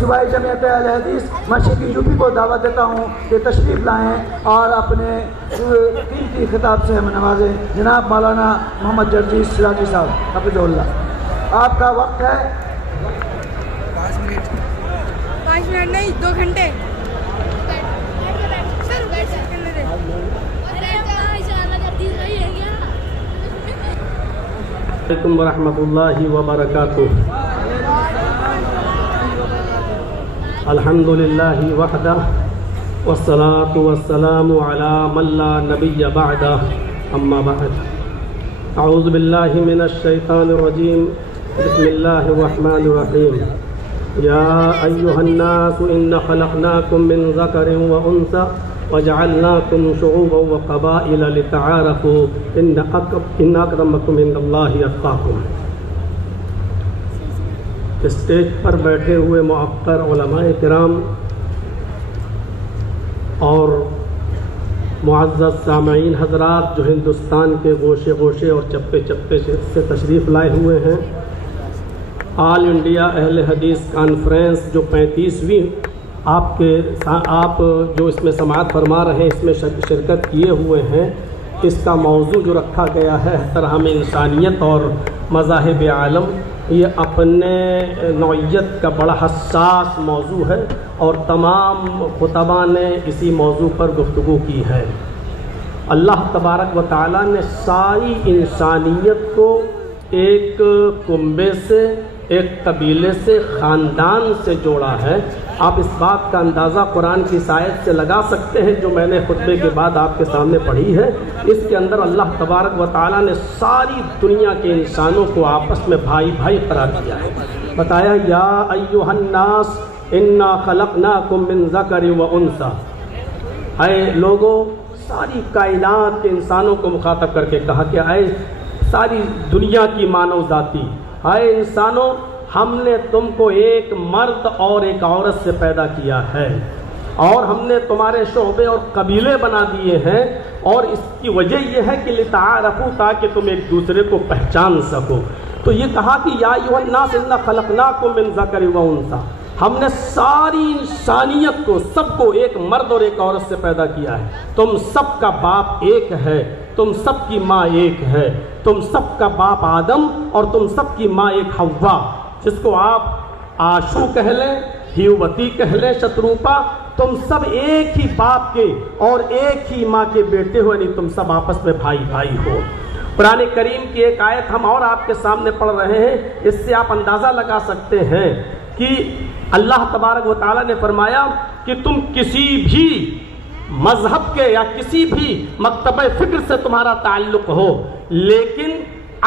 صوبائی جمعیت اہل حدیث مشرقی یوپی کو دعوت دیتا ہوں کہ تشریف لائیں اور اپنے قیمتی خطاب سے ہمیں نوازیں۔ جناب مولانا محمد جرجیس سراجی صاحب حفظہ اللہ، آپ کا وقت ہے 5 منٹ نہیں 2 گھنٹے۔ علیکم ورحمۃ اللہ وبرکاتہ۔ الحمد للہ وحدہ والصلاة والسلام علی من لا نبی بعدہ، اما بعد۔ اعوذ باللہ من الشیطان الرجیم، بسم اللہ الرحمن الرحیم۔ یا ایہا الناس ان خلقناکم من ذکر وانثی وجعلناکم شعوبا وقبائل لتعارفوا ان اکرمکم عند اللہ اتقاکم۔ اسٹیج پر بیٹھے ہوئے معقر علماء کرام اور معزز سامعین حضرات جو ہندوستان کے گوشے گوشے اور چپے چپے سے تشریف لائے ہوئے ہیں، آل انڈیا اہل حدیث کانفرنس جو 35ویں آپ جو اس میں سماعت فرما رہے ہیں، اس میں شرکت کیے ہوئے ہیں، اس کا موضوع جو رکھا گیا ہے احترام انسانیت اور مذاہب عالم، یہ اپنے نوعیت کا بڑا حساس موضوع ہے اور تمام خطباء نے اسی موضوع پر گفتگو کی ہے۔ اللہ تبارک و تعالیٰ نے ساری انسانیت کو ایک کنبے سے، ایک قبیلے سے، خاندان سے جوڑا ہے۔ آپ اس بات کا اندازہ قرآن کی اس آیت سے لگا سکتے ہیں جو میں نے خطبے کے بعد آپ کے سامنے پڑھی ہے۔ اس کے اندر اللہ تبارک و تعالیٰ نے ساری دنیا کے انسانوں کو آپس میں بھائی بھائی قرار دیا ہے۔ بتایا یا ایھا الناس انا خلقناکم من ذکر و انثی، اے لوگوں، ساری کائنات کے انسانوں کو مخاطب کر کے کہا کہ اے ساری دنیا کی مانو ذاتی، اے انسانوں، ہم نے تم کو ایک مرد اور ایک عورت سے پیدا کیا ہے اور ہم نے تمہارے شعبے اور قبیلے بنا دیے ہیں، اور اس کی وجہ یہ ہے کہ لتعارفوا، تاکہ تم ایک دوسرے کو پہچان سکو۔ تو یہ کہا کہ یا ایھا الناس انا خلقناکم من ذکر و انثی، ہم نے ساری انسانیت کو، سب کو ایک مرد اور ایک عورت سے پیدا کیا ہے۔ تم سب کا باپ ایک ہے، تم سب کی ماں ایک ہے، تم سب کا باپ آدم اور تم سب کی ماں ایک حوا، جس کو آپ آشو کہہ لیں، ہیووتی کہہ لیں، شتروپا، تم سب ایک ہی باپ کے اور ایک ہی ماں کے بیٹے ہو، یعنی تم سب آپس میں بھائی بھائی ہو۔ قرآن کریم کی ایک آیت ہم اور آپ کے سامنے پڑھ رہے ہیں، اس سے آپ اندازہ لگا سکتے ہیں کہ اللہ تبارک و تعالیٰ نے فرمایا کہ تم کسی بھی مذہب کے یا کسی بھی مکتبہ فکر سے تمہارا تعلق ہو، لیکن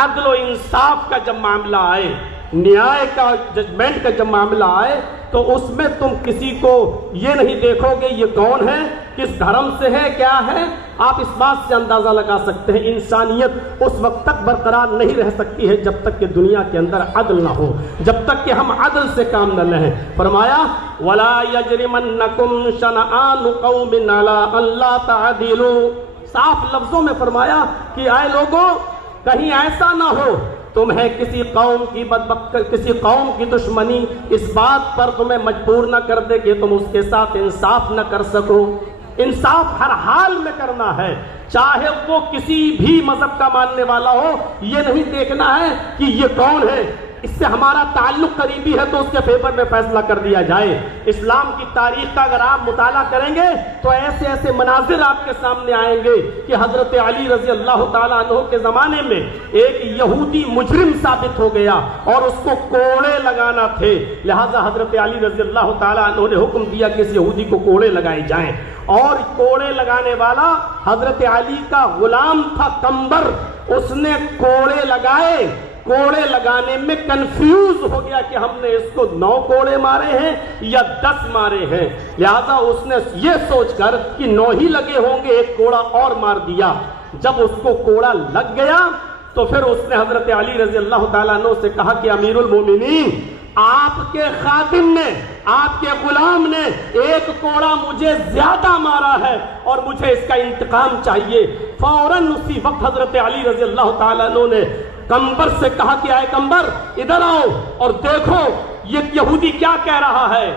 عدل و انصاف کا جب معاملہ آئے، نیائے کا، ججمنٹ کا جب معاملہ آئے، تو اس میں تم کسی کو یہ نہیں دیکھو گے یہ کون ہے، کس دھرم سے ہے، کیا ہے۔ آپ اس بات سے اندازہ لگا سکتے ہیں انسانیت اس وقت تک برقرار نہیں رہ سکتی ہے جب تک کہ دنیا کے اندر عدل نہ ہو، جب تک کہ ہم عدل سے کام نہ لیں۔ فرمایا وَلَا يَجْرِمَنَّكُمْ شَنَآنُ قَوْمٍ عَلَىٰ أَلَّا تَعْدِلُوا، صاف لفظوں میں فرمایا کہ اے لوگوں، کہیں ایسا نہ ہو تمہیں کسی قوم کی دشمنی اس بات پر تمہیں مجبور نہ کر دے کہ تم اس کے ساتھ انصاف نہ کر سکو۔ انصاف ہر حال میں کرنا ہے، چاہے وہ کسی بھی مذہب کا ماننے والا ہو۔ یہ نہیں دیکھنا ہے کہ یہ کون ہے، اس سے ہمارا تعلق قریبی ہے تو اس کے فیور میں فیصلہ کر دیا جائے۔ اسلام کی تاریخ کا اگر آپ مطالعہ کریں گے تو ایسے ایسے مناظر آپ کے سامنے آئیں گے کہ حضرت علی رضی اللہ تعالیٰ عنہ کے زمانے میں ایک یہودی مجرم ثابت ہو گیا اور اس کو کوڑے لگانا تھے، لہٰذا حضرت علی رضی اللہ تعالیٰ عنہ نے حکم دیا کہ اس یہودی کو کوڑے لگائے جائیں، اور کوڑے لگانے والا حضرت علی کا غلام تھا قمبر، اس نے کوڑے لگائے، کوڑے لگانے میں کنفیوز ہو گیا کہ ہم نے اس کو 9 کوڑے مارے ہیں یا 10 مارے ہیں، لہذا اس نے یہ سوچ کر کہ 9 ہی لگے ہوں گے، ایک کوڑا اور مار دیا۔ جب اس کو کوڑا لگ گیا تو پھر اس نے حضرت علی رضی اللہ تعالیٰ عنہ سے کہا کہ امیر المومنین، آپ کے خادم نے، آپ کے غلام نے ایک کوڑا مجھے زیادہ مارا ہے اور مجھے اس کا انتقام چاہیے۔ فوراً اسی وقت حضرت علی رضی اللہ تعالیٰ عنہ نے قمبر سے کہا کہ اے قمبر ادھر آؤ اور دیکھو یہ یہودی کیا کہہ رہا ہے؟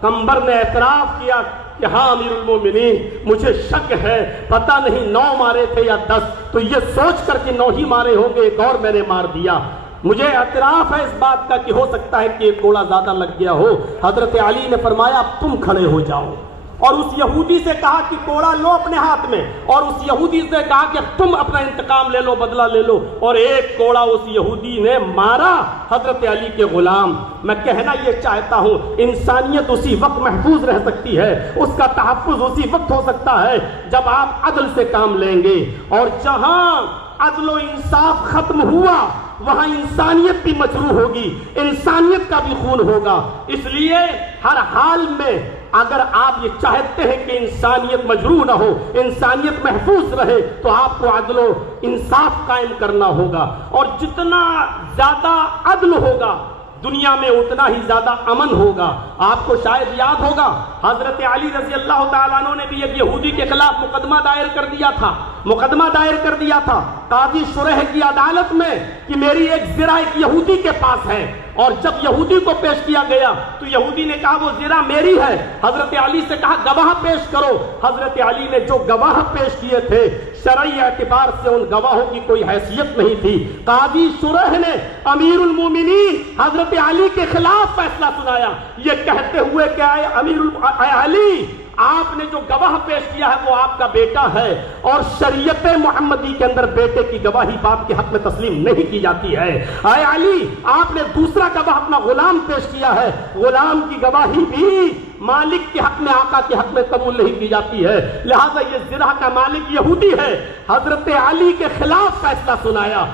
قنبر نے اعتراف کیا کہ ہاں امیر المومنین مجھے شک ہے، پتہ نہیں 9 مارے تھے یا 10، تو یہ سوچ کر کہ 9 ہی مارے ہوں گے، ایک اور میں نے مار دیا۔ مجھے اعتراف ہے اس بات کا کہ ہو سکتا ہے کہ ایک گولا زیادہ لگ گیا ہو۔ حضرت علی نے فرمایا اب تم کھڑے ہو جاؤ، اور اس یہودی سے کہا کہ کوڑا لو اپنے ہاتھ میں، اور اس یہودی سے کہا کہ تم اپنا انتقام لے لو، بدلہ لے لو، اور ایک کوڑا اس یہودی نے مارا حضرت علی کے غلام۔ میں کہنا یہ چاہتا ہوں انسانیت اسی وقت محفوظ رہ سکتی ہے، اس کا تحفظ اسی وقت ہو سکتا ہے جب آپ عدل سے کام لیں گے، اور جہاں عدل و انصاف ختم ہوا وہاں انسانیت بھی مجروح ہوگی، انسانیت کا بھی خون ہوگا۔ اس لیے ہر حال میں اگر آپ یہ چاہتے ہیں کہ انسانیت مجروح نہ ہو، انسانیت محفوظ رہے، تو آپ کو عدل و انصاف قائم کرنا ہوگا، اور جتنا زیادہ عدل ہوگا دنیا میں اتنا ہی زیادہ امن ہوگا۔ آپ کو شاید یاد ہوگا حضرت علی رضی اللہ تعالیٰ عنہ نے بھی ایک یہودی کے خلاف مقدمہ دائر کر دیا تھا قاضی شریح کی عدالت میں کہ میری ایک زرہ ایک یہودی کے پاس ہے، اور جب یہودی کو پیش کیا گیا تو یہودی نے کہا وہ زرہ میری ہے۔ حضرت علی سے کہا گواہ پیش کرو۔ حضرت علی نے جو گواہ پیش کیے تھے شرعی اعتبار سے ان گواہوں کی کوئی حیثیت نہیں تھی۔ قاضی شریح نے امیر المومنین حضرت علی کے خلاف فیصلہ سنایا، یہ کہتے ہوئے کہ اے علی، آپ نے جو گواہ پیش کیا ہے وہ آپ کا بیٹا ہے، اور شریعت محمدی کے اندر بیٹے کی گواہی باپ کے حق میں تسلیم نہیں کی جاتی ہے۔ اے علی، آپ نے دوسرا گواہ اپنا غلام پیش کیا ہے، غلام کی گواہی بھی مالک کے حق میں، آقا کے حق میں قبول نہیں کی جاتی ہے، لہذا یہ زرہ کا مالک یہودی ہے۔ حضرت علی کے خلاف فیصلہ سنایا۔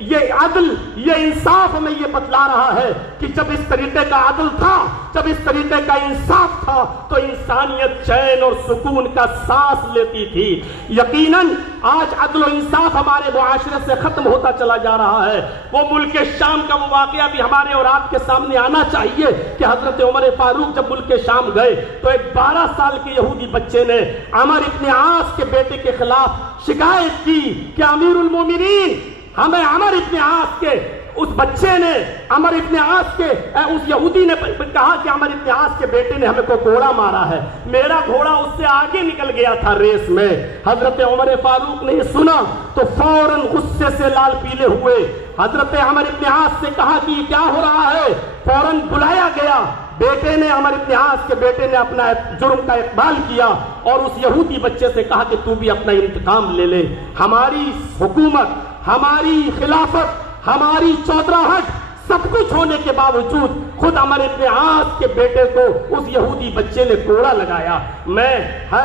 یہ عدل، یہ انصاف ہمیں یہ بتلا رہا ہے کہ جب اس طریقے کا عدل تھا، جب اس طریقے کا انصاف تھا، تو انسانیت چین اور سکون کا سانس لیتی تھی۔ یقیناً آج عدل و انصاف ہمارے معاشرے سے ختم ہوتا چلا جا رہا ہے۔ وہ ملک شام کا وہ واقعہ بھی ہمارے اور آپ کے سامنے آنا چاہیے کہ حضرت عمر فاروق جب ملک شام گئے تو ایک 12 سال کے یہودی بچے نے عمر ابن عاص کے بیٹے کے خلاف شکایت کی کہ امیر المومنین، ہمیں عمر ابن عاص کے اس بچے نے، عمر ابن عاص کے اس یہودی نے کہا کہ عمر ابن عاص کے بیٹے نے ہمیں کو گھوڑا مارا ہے، میرا گھوڑا اس سے آگے نکل گیا تھا ریس میں۔ حضرت عمر فاروق نے یہ سنا تو فوراً غصے سے لال پیلے ہوئے حضرت عمر ابن عاص سے کہا کہ یہ کیا ہو رہا ہے؟ فوراً بلایا گیا۔ بیٹے نے، عمر ابن عاص کے بیٹے نے اپنا جرم کا اقبال کیا اور اس یہودی بچے سے کہا کہ تو بھی اپنا انتقام لے لے۔ ہماری حکومت، ہماری خلافت، ہماری چودراہٹ، سب کچھ ہونے کے باوجود خود عمر ابن عاص کے بیٹے کو اس یہودی بچے نے کوڑا لگایا۔ میں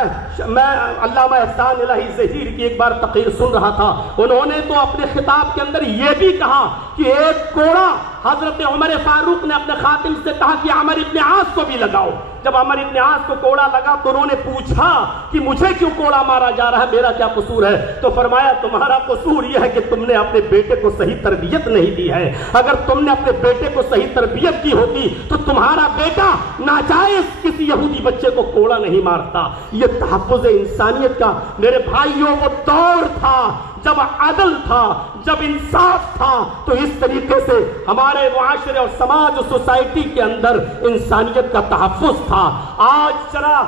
علامہ احسان الہی ظہیر کی ایک بار تقریر سن رہا تھا، انہوں نے تو اپنے خطاب کے اندر یہ بھی کہا کہ ایک کوڑا حضرت عمر فاروق نے اپنے خاتم سے کہا کہ عمر ابن عاص کو بھی لگاؤ۔ جب عمر ابن عاص کو کوڑا لگا تو انہوں نے پوچھا کہ مجھے کیوں کوڑا مارا جا رہا ہے، میرا کیا قصور ہے؟ تو فرمایا تمہارا قصور یہ ہے کہ تم نے اپنے بیٹے کو صحیح تربیت نہیں دی ہے۔ اگر تم نے اپنے بیٹے کو صحیح تربیت کی ہوتی تو تمہارا بیٹا ناجائز کسی یہودی بچے کو کوڑا نہیں مارتا۔ یہ تحفظ انسانیت کا میرے بھائیوں وہ دور تھا جب عدل تھا، جب انصاف تھا، تو اس طریقے سے ہمارے معاشرے اور سماج اور سوسائٹی کے اندر انسانیت کا تحفظ تھا۔ آج ذرا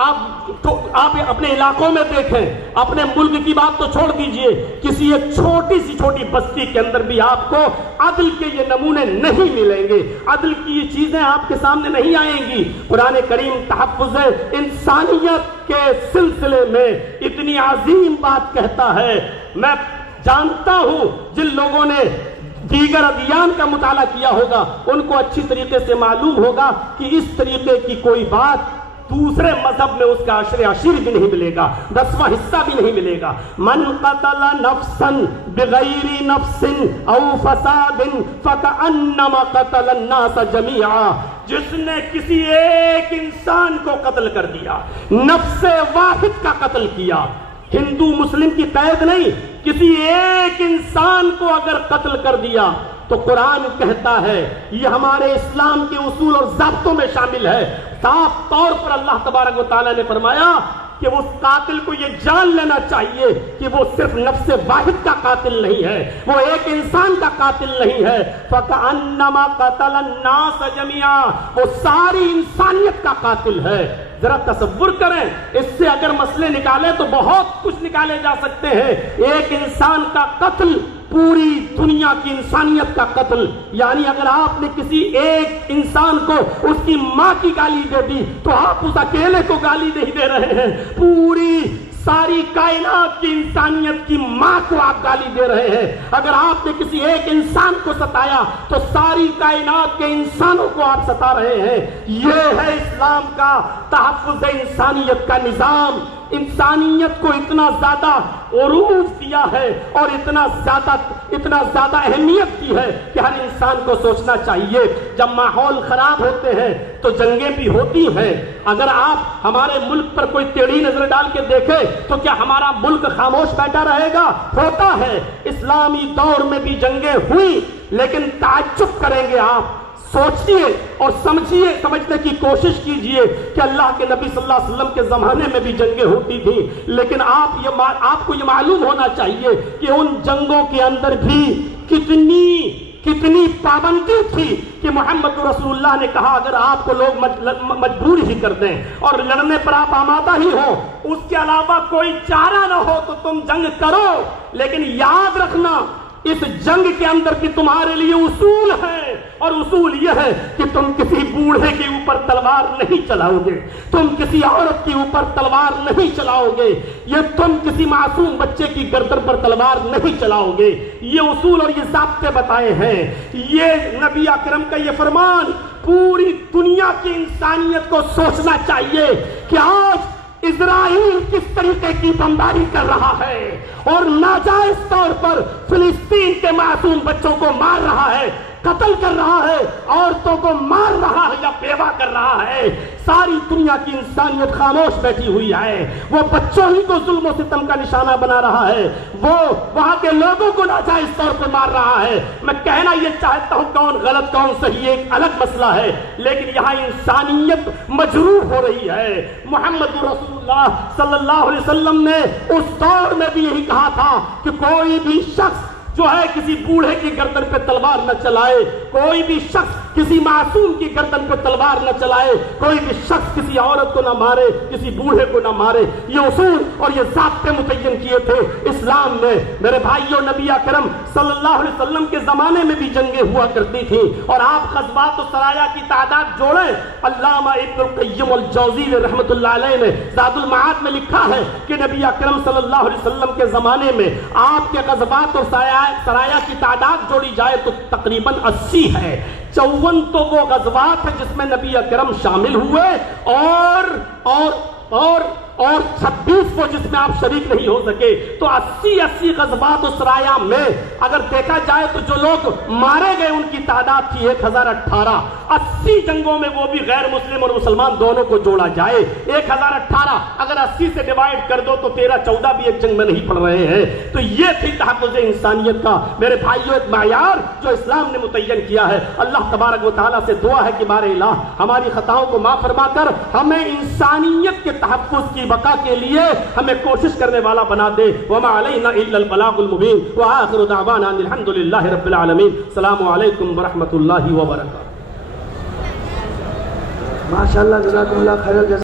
آپ اپنے علاقوں میں دیکھیں، اپنے ملک کی بات تو چھوڑ دیجئے، کسی ایک چھوٹی بستی کے اندر بھی آپ کو عدل کے یہ نمونے نہیں ملیں گے، عدل کی یہ چیزیں آپ کے سامنے نہیں آئیں گی۔ قرآن کریم تحفظ انسانیت کے سلسلے میں اتنی عظیم بات کہتا ہے۔ میں جانتا ہوں جن لوگوں نے دیگر ادیان کا مطالعہ کیا ہوگا ان کو اچھی طریقے سے معلوم ہوگا کہ اس طریقے کی کوئی بات دوسرے مذہب میں اس کا عشر عشیر بھی نہیں ملے گا، 10واں حصہ بھی نہیں ملے گا۔ من قتل نفسا بغیر نفس او فساد فکأنما قتل الناس جميعا، جس نے کسی ایک انسان کو قتل کر دیا، نفس واحد کا قتل کیا، ہندو مسلم کی قید نہیں، کسی ایک انسان کو اگر قتل کر دیا تو قرآن کہتا ہے، یہ ہمارے اسلام کے اصول اور ضابطوں میں شامل ہے، صاف طور پر اللہ تبارک و تعالیٰ نے فرمایا کہ اس قاتل کو یہ جان لینا چاہیے کہ وہ صرف نفس واحد کا قاتل نہیں ہے، وہ ایک انسان کا قاتل نہیں ہے۔ فَكَأَنَّمَا قَتَلَ النَّاسَ جَمِيعًا، وہ ساری انسانیت کا قاتل ہے۔ ذرا تصور کریں، اس سے اگر مسئلے نکالے تو بہت کچھ نکالے جا سکتے ہیں۔ ایک انسان کا قتل پوری دنیا کی انسانیت کا قتل، یعنی اگر آپ نے کسی ایک انسان کو اس کی ماں کی گالی دے دی تو آپ اس اکیلے کو گالی نہیں دے رہے ہیں، پوری ساری کائنات کی انسانیت کی ماں کو آپ گالی دے رہے ہیں۔ اگر آپ نے کسی ایک انسان کو ستایا تو ساری کائنات کے انسانوں کو آپ ستا رہے ہیں۔ یہ ہے اسلام کا تحفظ انسانیت کا نظام۔ انسانیت کو اتنا زیادہ عروج دیا ہے اور اتنا زیادہ اہمیت کی ہے کہ ہر انسان کو سوچنا چاہیے، جب ماحول خراب ہوتے ہیں تو جنگیں بھی ہوتی ہیں۔ اگر آپ ہمارے ملک پر کوئی ٹیڑھی نظر ڈال کے دیکھیں تو کیا ہمارا ملک خاموش بیٹھا رہے گا؟ ہوتا ہے۔ اسلامی دور میں بھی جنگیں ہوئی، لیکن تعجب کریں گے آپ، سوچئے اور سمجھنے کی کوشش کیجئے کہ اللہ کے نبی صلی اللہ علیہ وسلم کے زمانے میں بھی جنگیں ہوتی تھیں، لیکن آپ کو یہ معلوم ہونا چاہیے کہ ان جنگوں کے اندر بھی کتنی پابندی تھی کہ محمد رسول اللہ نے کہا اگر آپ کو لوگ مجبور ہی کر دیں اور لڑنے پر آپ آمادہ ہی ہو، اس کے علاوہ کوئی چارہ نہ ہو تو تم جنگ کرو، لیکن یاد رکھنا اس جنگ کے اندر کہ تمہارے لیے اصول ہے، اور اصول یہ ہے کہ تم کسی بوڑھے کے اوپر تلوار نہیں چلاؤ گے، تم کسی عورت کے اوپر تلوار نہیں چلاؤ گے، یہ تم کسی معصوم بچے کی گردن پر تلوار نہیں چلاؤ گے۔ یہ اصول اور یہ ضابطے بتائے ہیں۔ یہ نبی اکرم کا یہ فرمان پوری دنیا کی انسانیت کو سوچنا چاہیے کہ آج اسرائیل کس طریقے کی بمباری کر رہا ہے اور ناجائز طور پر فلسطین کے معصوم بچوں کو مار رہا ہے، قتل کر رہا ہے، عورتوں کو مار رہا ہے یا بیوہ کر رہا ہے۔ ساری دنیا کی انسانیت خاموش بیٹھی ہوئی ہے۔ وہ بچوں ہی کو ظلم و ستم کا نشانہ بنا رہا ہے، وہ وہاں کے لوگوں کو ناجائز طور پر مار رہا ہے۔ میں کہنا یہ چاہتا ہوں کون غلط کون صحیح ایک الگ مسئلہ ہے، لیکن یہاں انسانیت مجروح ہو رہی ہے۔ محمد رسول اللہ صلی اللہ علیہ وسلم نے اس دور میں بھی یہی کہا تھا کہ کوئی بھی شخص جو ہے کسی بوڑھے کی گردن پہ تلوار نہ چلائے، کوئی بھی شخص کسی معصوم کی گردن پہ تلوار نہ چلائے، کوئی بھی شخص کسی عورت کو نہ مارے، کسی بوڑھے کو نہ مارے۔ یہ اصول اور یہ ضابطے متعین کیے تھے اسلام نے۔ میرے بھائیوں، نبی اکرم صلی اللہ علیہ وسلم کے زمانے میں بھی جنگیں ہوا کرتی تھیں، اور آپ غزوات و سرایا کی تعداد جوڑیں۔ علامہ ابن القیم الجوزی رحمۃ اللہ علیہ نے زاد المعاد میں لکھا ہے کہ نبی اکرم صلی اللہ علیہ وسلم کے زمانے میں آپ کے غزوات اور سرایا کی تعداد جوڑی جائے تو تقریباً 80 ہے۔ 54 تو وہ غزوات ہیں جس میں نبی اکرم شامل ہوئے، اور 26 وہ جس میں آپ شریک نہیں ہو سکے۔ تو 80 غزوات و سرایا میں اگر دیکھا جائے تو جو لوگ مارے گئے ان کی تعداد تھی 1018۔ 80 جنگوں میں وہ بھی غیر مسلم اور مسلمان دونوں کو جوڑا جائے 1018، اگر 80 سے ڈیوائیڈ کر دو تو 13-14 بھی ایک جنگ میں نہیں پڑ رہے ہیں۔ تو یہ تھی تحفظ انسانیت کا میرے بھائیوں ایک معیار جو اسلام نے متعین کیا ہے۔ اللہ تبارک و تعالیٰ سے دعا ہے کہ بار الہ ہماری خطاؤں کو معاف فرما کر ہمیں انسانیت کے تحفظ کی بقا کے لیے ہمیں کوشش کرنے والا بنا دے۔ وما علینا الا البلاغ المبین، وآخر دعوانا ان الحمد للہ رب العالمین۔ السلام علیکم ورحمۃ اللہ وبرکاتہ۔ ماشاء اللہ، جزاکم اللہ خیر الجزا۔